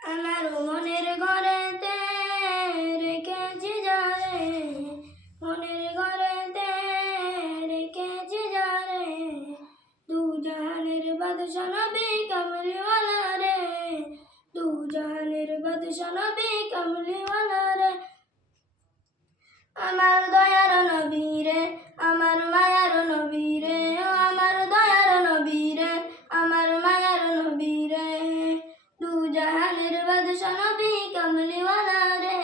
আমার মনের ঘরেতে রেখেছি যারে, মনের ঘরেতে রেখেছি যারে দু জাহানের বাদশা নবী কমলিওয়ালা রে দু জাহানের বাদশা নবী কমলিওয়ালা রে। আমার দয়ার নবী রে, আমার মায়ার নবী রে আমার দয়ার নবী রে, আমার মায়ার নবী রে। দু জাহানের বাদশা নবী কমলিওয়ালা রে।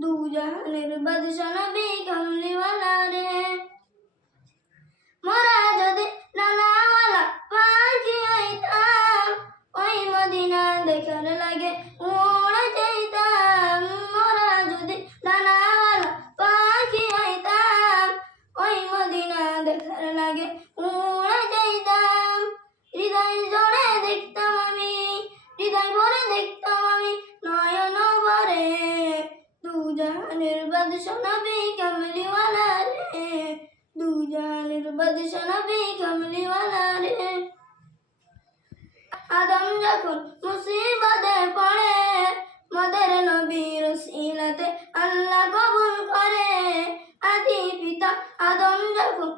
দু জাহানের বাদশা নবী কমলিওয়ালা রে। মোরা যদি নানাওয়ালা পাখি হইতাম, ওই মদিনা দেখার লাগে উড়ে যাইতাম মোরা যদি নানাওয়ালা পাখি হইতাম, ওই মদিনা দেখার লাগে জাহানের বাদশা নবী কমলিওয়ালা রে। দু জাহানের বাদশা নবী রে। আদম যখন মুসিবতে পড়ে, মদের নবীর সিলাতে আল্লাহ কবুল করে। আদি পিতা আদম যখন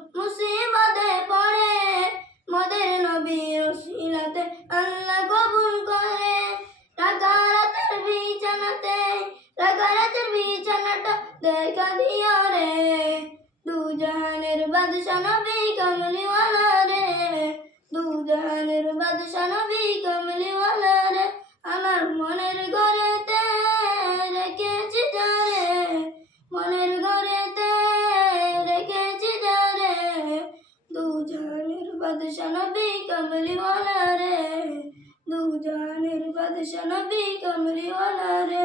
দেখা দিও রে দু জাহানের বাদশা নবী কমলিওয়ালা রে দু জাহানের বাদশা নবী কমলিওয়ালা রে আমার মনের ঘরেতে রেখেছি যারে মনের ঘরেতে রেখেছি যারে দু জাহানের বাদশা নবী কমলিওয়ালা রে দু জাহানের বাদশা নবী কমলিওয়ালা রে